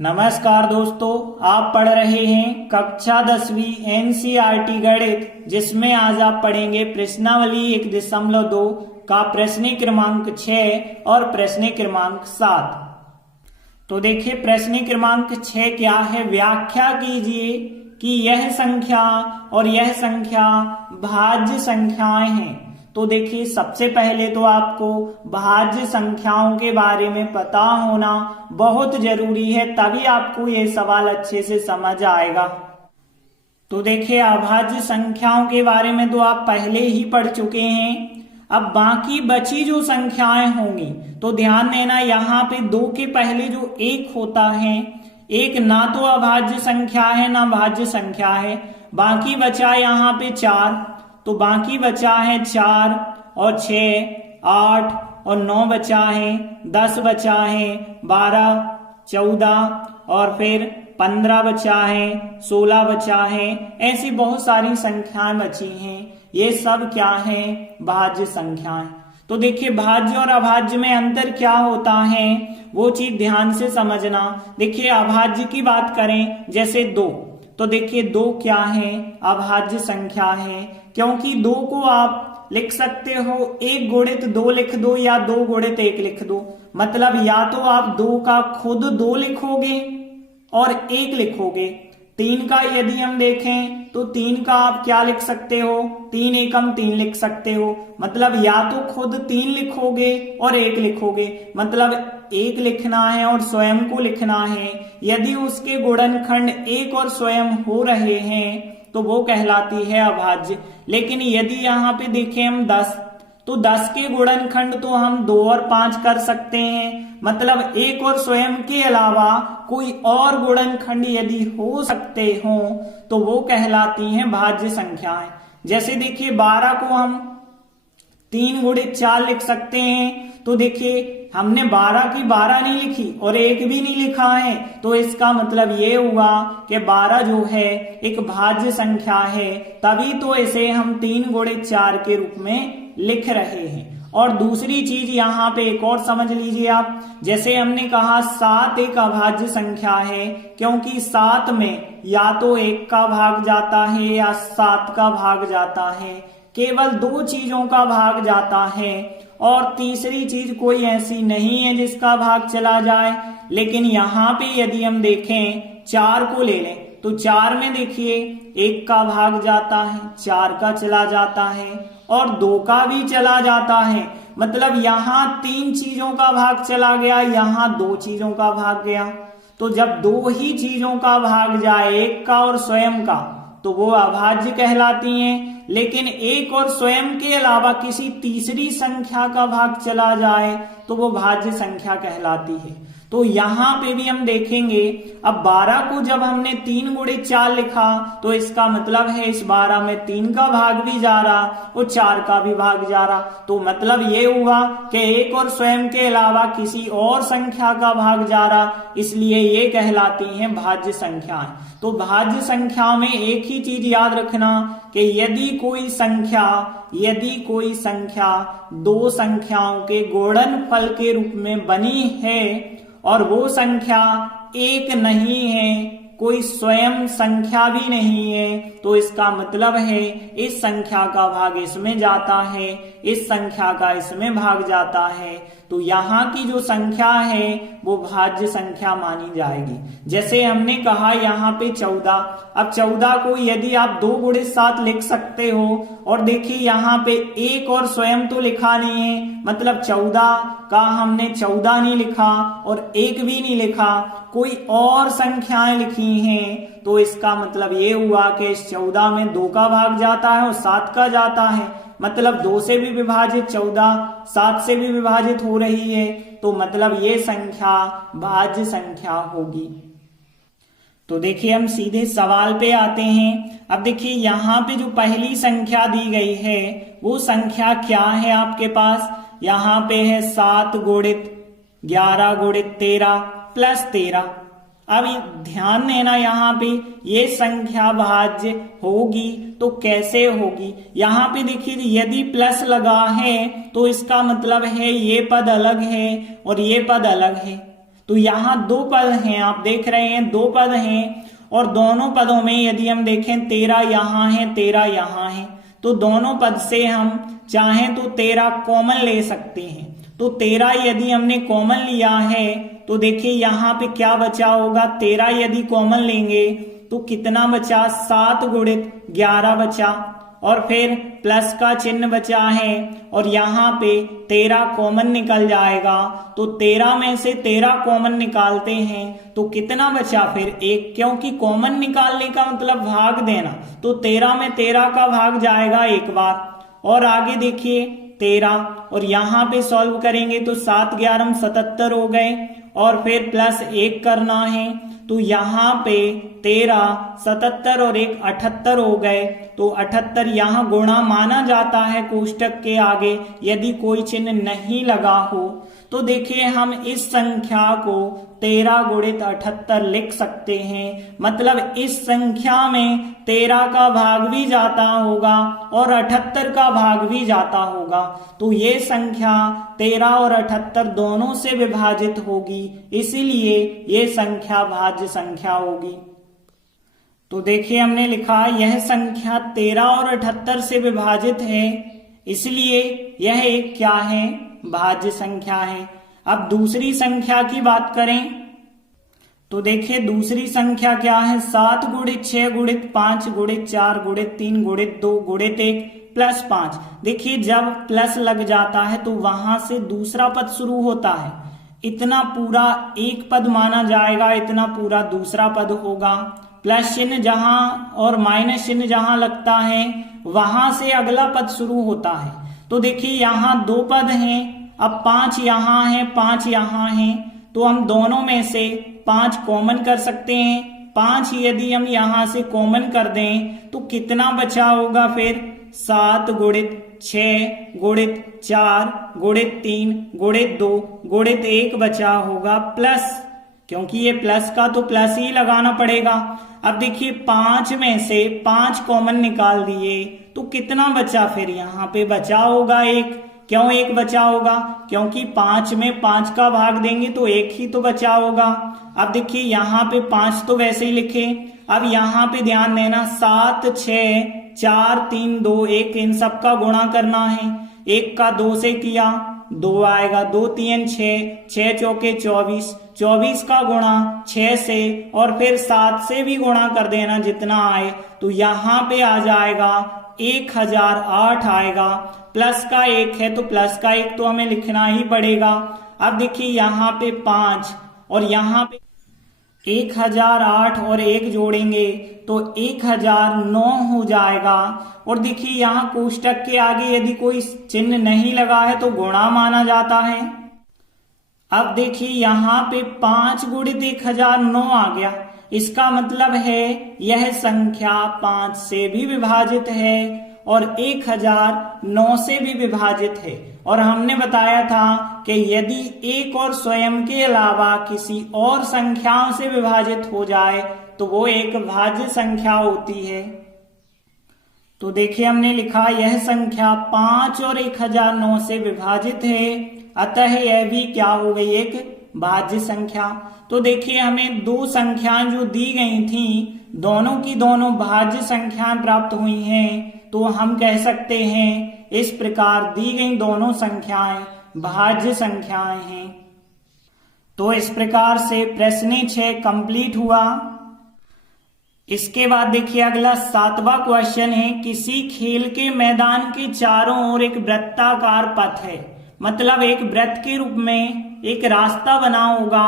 नमस्कार दोस्तों, आप पढ़ रहे हैं कक्षा 10वीं एनसीईआरटी गणित, जिसमें आज आप पढ़ेंगे प्रश्नावली 1.2 का प्रश्न क्रमांक 6 और प्रश्न क्रमांक 7। तो देखिए प्रश्न क्रमांक 6 क्या है। व्याख्या कीजिए कि यह संख्या और यह संख्या भाज्य संख्याएं हैं। तो देखिए सबसे पहले तो आपको भाज्य संख्याओं के बारे में पता होना बहुत जरूरी है, तभी आपको ये सवाल अच्छे से समझ आएगा। तो देखिए अभाज्य संख्याओं के बारे में तो आप पहले ही पढ़ चुके हैं। अब बाकी बची जो संख्याएं होंगी तो ध्यान देना, यहाँ पे 2 के पहले जो 1 होता है, 1 ना तो अभाज्य संख्या है ना भाज्य संख्या है। बाकी बचा यहाँ पे 4, तो बाकी बचा है 4 और 6, 8 और 9 बचा है, 10 बचा है, 12, 14 और फिर 15 बचा है, 16 बचा है। ऐसी बहुत सारी संख्याएं बची हैं। ये सब क्या है? भाज्य संख्याएं। तो देखिए भाज्य और अभाज्य में अंतर क्या होता है वो चीज ध्यान से समझना। देखिए अभाज्य की बात करें जैसे 2, तो देखिए 2 क्या है? अभाज्य संख्या है, क्योंकि 2 को आप लिख सकते हो 1 गुणित 2 लिख दो या 2 गुणित 1 लिख दो। मतलब या तो आप 2 का खुद 2 लिखोगे और 1 लिखोगे। 3 का यदि हम देखें तो 3 का आप क्या लिख सकते हो? 3 एकम 3 लिख सकते हो। मतलब या तो खुद 3 लिखोगे और 1 लिखोगे, मतलब 1 लिखना है और स्वयं को लिखना है। यदि उसके गुणनखंड 1 और स्वयं हो रहे हैं तो वो कहलाती है अभाज्य। लेकिन यदि यहाँ पे देखें हम 10, तो 10 के गुणनखंड तो हम 2 और 5 कर सकते हैं। मतलब 1 और स्वयं के अलावा कोई और गुणनखंड यदि हो सकते हो तो वो कहलाती हैं भाज्य संख्याएं। जैसे देखिए 12 को हम 3 गुणित 4 लिख सकते हैं। तो देखिए हमने 12 की 12 नहीं लिखी और 1 भी नहीं लिखा है, तो इसका मतलब ये हुआ कि 12 जो है एक भाज्य संख्या है, तभी तो इसे हम 3 गुणित 4 के रूप में लिख रहे हैं। और दूसरी चीज यहाँ पे एक और समझ लीजिए आप, जैसे हमने कहा 7 एक अभाज्य संख्या है, क्योंकि 7 में या तो 1 का भाग जाता है या 7 का भाग जाता है। केवल 2 चीजों का भाग जाता है और तीसरी चीज कोई ऐसी नहीं है जिसका भाग चला जाए। लेकिन यहाँ पे यदि हम देखें 4 को ले लें तो 4 में देखिए 1 का भाग जाता है, 4 का चला जाता है और 2 का भी चला जाता है। मतलब यहाँ 3 चीजों का भाग चला गया, यहाँ 2 चीजों का भाग गया। तो जब 2 ही चीजों का भाग जाए, 1 का और स्वयं का, तो वो अभाज्य कहलाती हैं। लेकिन 1 और स्वयं के अलावा किसी तीसरी संख्या का भाग चला जाए तो वो भाज्य संख्या कहलाती है। तो यहाँ पे भी हम देखेंगे, अब 12 को जब हमने 3 गुणित 4 लिखा तो इसका मतलब है इस 12 में 3 का भाग भी जा रहा और 4 का भी भाग जा रहा। तो मतलब ये हुआ कि 1 और स्वयं के अलावा किसी और संख्या का भाग जा रहा, इसलिए ये कहलाती हैं भाज्य संख्याएं। तो भाज्य संख्या में एक ही चीज याद रखना कि यदि कोई संख्या 2 संख्याओं के गुणनफल के रूप में बनी है और वो संख्या 1 नहीं है, कोई स्वयं संख्या भी नहीं है, तो इसका मतलब है इस संख्या का भाग इसमें जाता है, इस संख्या का इसमें भाग जाता है। तो यहाँ की जो संख्या है वो भाज्य संख्या मानी जाएगी। जैसे हमने कहा यहाँ पे 14, अब 14 को यदि आप 2 गुणित 7 लिख सकते हो और देखिए यहाँ पे 1 और स्वयं तो लिखा नहीं है, मतलब 14 का हमने 14 नहीं लिखा और 1 भी नहीं लिखा, कोई और संख्याएं लिखी हैं। तो इसका मतलब ये हुआ कि इस 14 में 2 का भाग जाता है और 7 का जाता है। मतलब 2 से भी विभाजित 14 7 से भी विभाजित हो रही है, तो मतलब ये संख्या भाज्य संख्या होगी। तो देखिए हम सीधे सवाल पे आते हैं। अब देखिए यहाँ पे जो पहली संख्या दी गई है वो संख्या क्या है आपके पास? यहाँ पे है 7 गुणित 11 गुणित 13 प्लस 13। अब ध्यान देना, यहाँ पे ये संख्या भाज्य होगी तो कैसे होगी? यहाँ पे देखिए यदि प्लस लगा है तो इसका मतलब है ये पद अलग है और ये पद अलग है। तो यहाँ दो पद हैं, आप देख रहे हैं दो पद हैं, और दोनों पदों में यदि हम देखें 13 यहाँ है 13 यहाँ है, तो दोनों पद से हम चाहें तो 13 कॉमन ले सकते हैं। तो 13 यदि हमने कॉमन लिया है तो देखिए यहाँ पे क्या बचा होगा, 13 यदि कॉमन लेंगे तो कितना बचा, 7 गुणित 11 बचा, और फिर प्लस का चिन्ह बचा है, और यहाँ पे 13 कॉमन निकल जाएगा। तो 13 में से 13 कॉमन निकालते हैं तो कितना बचा, फिर 1, क्योंकि कॉमन निकालने का मतलब भाग देना, तो 13 में 13 का भाग जाएगा एक बार। और आगे देखिए 13, और यहाँ पे सॉल्व करेंगे तो 7 11 77 हो गए, और फिर प्लस 1 करना है, तो यहाँ पे 13 77 और 1 78 हो गए। तो 78 यहाँ गुणा माना जाता है कोष्टक के आगे यदि कोई चिन्ह नहीं लगा हो। तो देखिए हम इस संख्या को 13 गुणित 78 लिख सकते हैं, मतलब इस संख्या में 13 का भाग भी जाता होगा और 78 का भाग भी जाता होगा। तो ये संख्या 13 और 78 दोनों से विभाजित होगी, इसीलिए ये संख्या भाज्य संख्या होगी। तो देखिए हमने लिखा यह संख्या 13 और 78 से विभाजित है, इसलिए यह एक क्या है, भाज्य संख्या है। अब दूसरी संख्या की बात करें तो देखिए दूसरी संख्या क्या है, 7 गुणित 6 गुणित 5 गुणित 4 गुणित 3 गुणित 2 गुणित 1 प्लस 5। देखिए जब प्लस लग जाता है तो वहां से दूसरा पद शुरू होता है, इतना पूरा एक पद माना जाएगा, इतना पूरा दूसरा पद होगा। प्लस चिन्ह जहां और माइनस चिन्ह जहां लगता है वहां से अगला पद शुरू होता है। तो देखिए यहाँ दो पद हैं, अब 5 यहाँ है 5 यहाँ है, तो हम दोनों में से 5 कॉमन कर सकते हैं। 5 यदि हम यहाँ से कॉमन कर दें तो कितना बचा होगा, फिर 7 गुणित 6 गुणित 4 गुणित 3 गुणित 2 गुणित 1 बचा होगा प्लस, क्योंकि ये प्लस का तो प्लस ही लगाना पड़ेगा। अब देखिए 5 में से 5 कॉमन निकाल दिए तो कितना बचा, फिर यहाँ पे बचा होगा 1। क्यों 1 बचा होगा, क्योंकि 5 में 5 का भाग देंगे तो 1 ही तो बचा होगा। अब देखिए यहाँ पे 5 तो वैसे ही लिखे, अब यहाँ पे ध्यान देना 7 6 4 3 2 1 इन सब का गुणा करना है। 1 का 2 से किया 2 आएगा, 2 3 6 6 चौके 24, 24 का गुणा 6 से और फिर 7 से भी गुणा कर देना जितना आए, तो यहाँ पे आ जाएगा 1008 आएगा। प्लस का 1 है तो प्लस का 1 तो हमें लिखना ही पड़ेगा। अब देखिए यहाँ पे 5 और यहाँ पे 1008 और 1 जोड़ेंगे तो 1009 हो जाएगा। और देखिए यहाँ कोष्टक के आगे यदि कोई चिन्ह नहीं लगा है तो गुणा माना जाता है। अब देखिए यहाँ पे 5 गुणित 1009 आ गया, इसका मतलब है यह संख्या 5 से भी विभाजित है और 1009 से भी विभाजित है। और हमने बताया था कि यदि एक और स्वयं के अलावा किसी और संख्याओं से विभाजित हो जाए तो वो एक भाज्य संख्या होती है। तो देखिए हमने लिखा यह संख्या 5 और 1009 से विभाजित है, अतः यह भी क्या हो गई, एक भाज्य संख्या। तो देखिए हमें दो संख्याएं जो दी गई थी दोनों की दोनों भाज्य संख्याएं प्राप्त हुई हैं, तो हम कह सकते हैं इस प्रकार दी गई दोनों संख्याएं भाज्य संख्याएं हैं। तो इस प्रकार से प्रश्न 6 कंप्लीट हुआ। इसके बाद देखिए अगला 7वां क्वेश्चन है, किसी खेल के मैदान के चारों ओर एक वृत्ताकार पथ है, मतलब एक वृत्त के रूप में एक रास्ता बना होगा।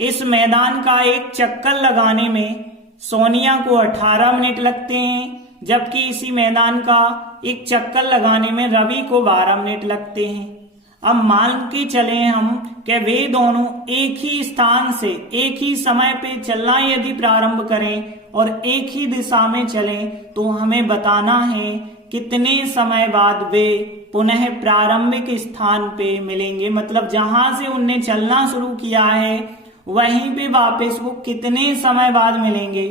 इस मैदान का एक चक्कर लगाने में सोनिया को 18 मिनट लगते हैं, जबकि इसी मैदान का एक चक्कर लगाने में रवि को 12 मिनट लगते हैं। अब मान के चले हम कि वे दोनों एक ही स्थान से एक ही समय पे चलना यदि प्रारंभ करें और एक ही दिशा में चलें, तो हमें बताना है कितने समय बाद वे पुनः प्रारंभिक स्थान पे मिलेंगे, मतलब जहां से उनने चलना शुरू किया है वहीं पे वापस वो कितने समय बाद मिलेंगे।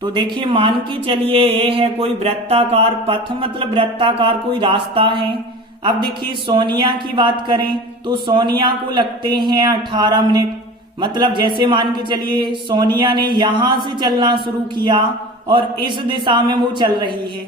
तो देखिए मान के चलिए ये है कोई वृत्ताकार पथ, मतलब वृत्ताकार कोई रास्ता है। अब देखिए सोनिया की बात करें तो सोनिया को लगते हैं 18 मिनट, मतलब जैसे मान के चलिए सोनिया ने यहां से चलना शुरू किया और इस दिशा में वो चल रही है,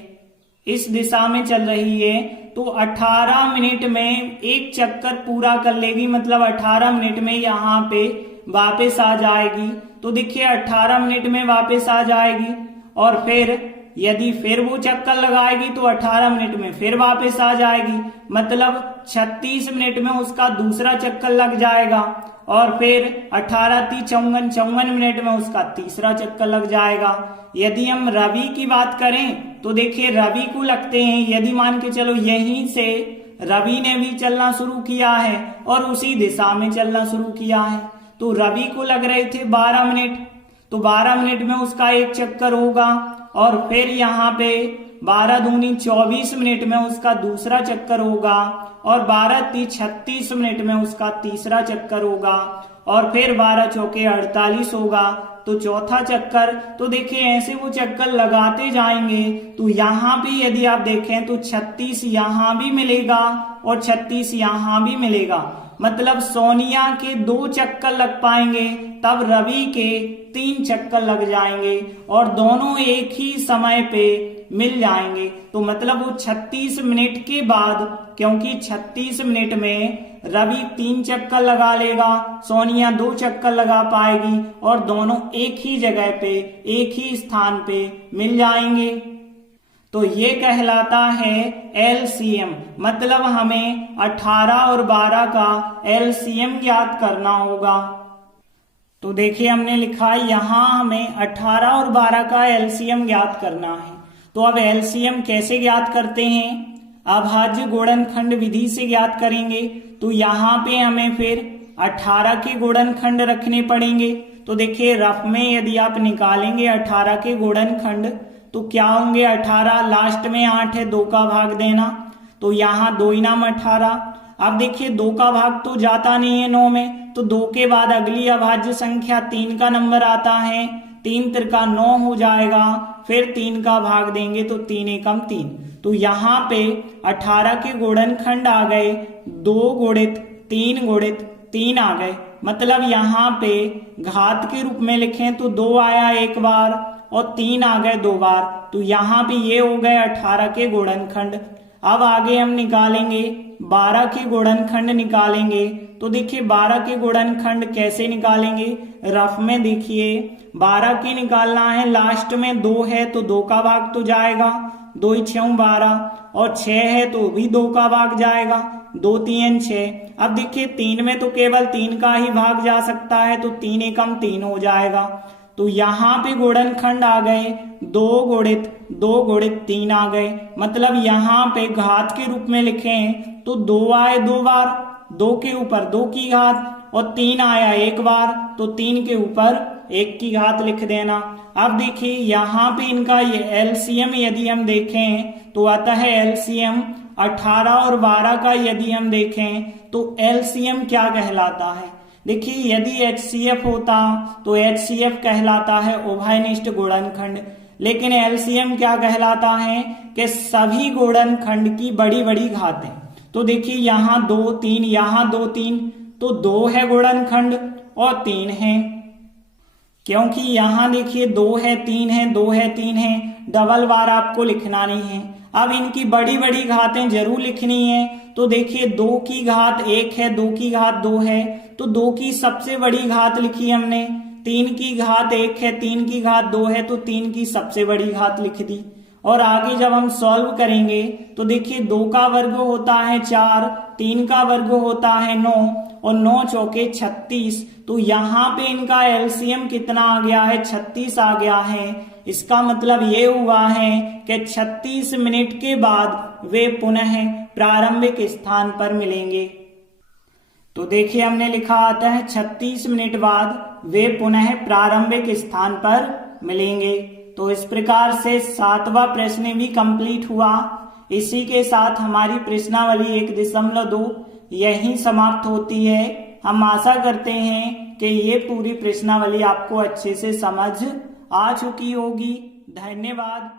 इस दिशा में चल रही है, तो 18 मिनट में एक चक्कर पूरा कर लेगी, मतलब 18 मिनट में यहाँ पे वापस आ जाएगी। तो देखिए 18 मिनट में वापस आ जाएगी और फिर यदि फिर वो चक्कर लगाएगी तो 18 मिनट में फिर वापस आ जाएगी, मतलब 36 मिनट में उसका दूसरा चक्कर लग जाएगा और फिर 18 × 3 = 54 मिनट में उसका तीसरा चक्कर लग जाएगा। यदि हम रवि की बात करें तो देखिए रवि को लगते हैं, यदि मान के चलो यहीं से रवि ने भी चलना शुरू किया है और उसी दिशा में चलना शुरू किया है, तो रवि को लग रहे थे 12 मिनट, तो 12 मिनट में उसका एक चक्कर होगा और फिर यहाँ पे 12 दूनी 24 मिनट में उसका दूसरा चक्कर होगा और 12 × 3 = 36 मिनट में उसका तीसरा चक्कर होगा और फिर 12 चौके 48 होगा तो चौथा चक्कर। तो देखिए ऐसे वो चक्कर लगाते जाएंगे तो यहाँ पे यदि आप देखें तो 36 यहाँ भी मिलेगा और 36 यहाँ भी मिलेगा, मतलब सोनिया के 2 चक्कर लग पाएंगे, तब रवि के 3 चक्कर लग जाएंगे और दोनों एक ही समय पे मिल जाएंगे। तो मतलब वो 36 मिनट के बाद, क्योंकि 36 मिनट में रवि 3 चक्कर लगा लेगा, सोनिया 2 चक्कर लगा पाएगी और दोनों एक ही जगह पे एक ही स्थान पे मिल जाएंगे। तो ये कहलाता है LCM, मतलब हमें 18 और 12 का LCM ज्ञात करना होगा। तो देखिए हमने लिखा यहाँ हमें 18 और 12 का LCM ज्ञात करना है। तो अब LCM कैसे ज्ञात करते हैं? अभाज्य गुणनखंड विधि से ज्ञात करेंगे। तो यहाँ पे हमें फिर 18 के गुणनखंड रखने पड़ेंगे। तो देखिए रफ में यदि आप निकालेंगे 18 के गुणनखंड तो क्या होंगे, 18 लास्ट में 8 है, 2 का भाग देना, तो यहाँ 2 × 9 = 18। अब देखिए 2 का भाग तो जाता नहीं है 9 में, तो 2 के बाद अगली अभाज्य संख्या 3 का नंबर आता है, 3 × 3 = 9 हो जाएगा, फिर 3 का भाग देंगे तो 3 × 1 = 3। तो यहाँ पे 18 के गुणनखंड आ गए 2 × 3 × 3 आ गए, मतलब यहाँ पे घात के रूप में लिखें तो 2 आया एक बार और 3 आ गए 2 बार, तो यहाँ पे ये हो गए 18 के गुणनखंड। अब आगे हम निकालेंगे 12 के गुणनखंड निकालेंगे। तो देखिए 12 के गुणनखंड कैसे निकालेंगे, रफ में देखिए 12 के निकालना है, लास्ट में 2 है तो 2 का भाग तो जाएगा, 2 × 6 = 12 और 6 है तो भी 2 का भाग जाएगा, 2 × 3 = 6। अब देखिए 3 में तो केवल 3 का ही भाग जा सकता है, तो 3 × 1 = 3 हो जाएगा। तो यहाँ पे गुणनखंड आ गए 2 × 2 × 3 आ गए, मतलब यहाँ पे घात के रूप में लिखें तो 2 आए 2 बार, 2 के ऊपर 2 की घात और 3 आया एक बार, तो 3 के ऊपर 1 की घात लिख देना। अब देखिए यहाँ पे इनका ये LCM यदि हम देखें तो आता है LCM 18 और 12 का यदि हम देखें तो LCM क्या कहलाता है। देखिए यदि HCF होता तो HCF कहलाता है उभयनिष्ठ गुणनखंड, लेकिन LCM क्या कहलाता है कि सभी गुणनखंड की बड़ी बड़ी घातें। तो देखिए यहाँ 2 3, यहाँ 2 3, तो 2 है गुणनखंड और 3 है, क्योंकि यहाँ देखिए 2 है 3 है 2 है 3 है, डबल बार आपको लिखना नहीं है। अब इनकी बड़ी बड़ी घातें जरूर लिखनी है। तो देखिए 2 की घात 1 है, 2 की घात 2 है, तो 2 की सबसे बड़ी घात लिखी हमने, 3 की घात 1 है, 3 की घात 2 है, तो 3 की सबसे बड़ी घात लिख दी। और आगे जब हम सॉल्व करेंगे तो देखिए 2 का वर्ग होता है 4, 3 का वर्ग होता है 9 और 9 चौके 36, तो यहाँ पे इनका LCM कितना आ गया है, 36 आ गया है। इसका मतलब ये हुआ है कि 36 मिनट के बाद वे पुनः प्रारंभिक स्थान पर मिलेंगे। तो देखिए हमने लिखा आता है 36 मिनट बाद वे पुनः प्रारंभिक स्थान पर मिलेंगे। तो इस प्रकार से 7वां प्रश्न भी कंप्लीट हुआ। इसी के साथ हमारी प्रश्नावली 1.2 यहीं समाप्त होती है। हम आशा करते हैं कि ये पूरी प्रश्नावली आपको अच्छे से समझ आ चुकी होगी। धन्यवाद।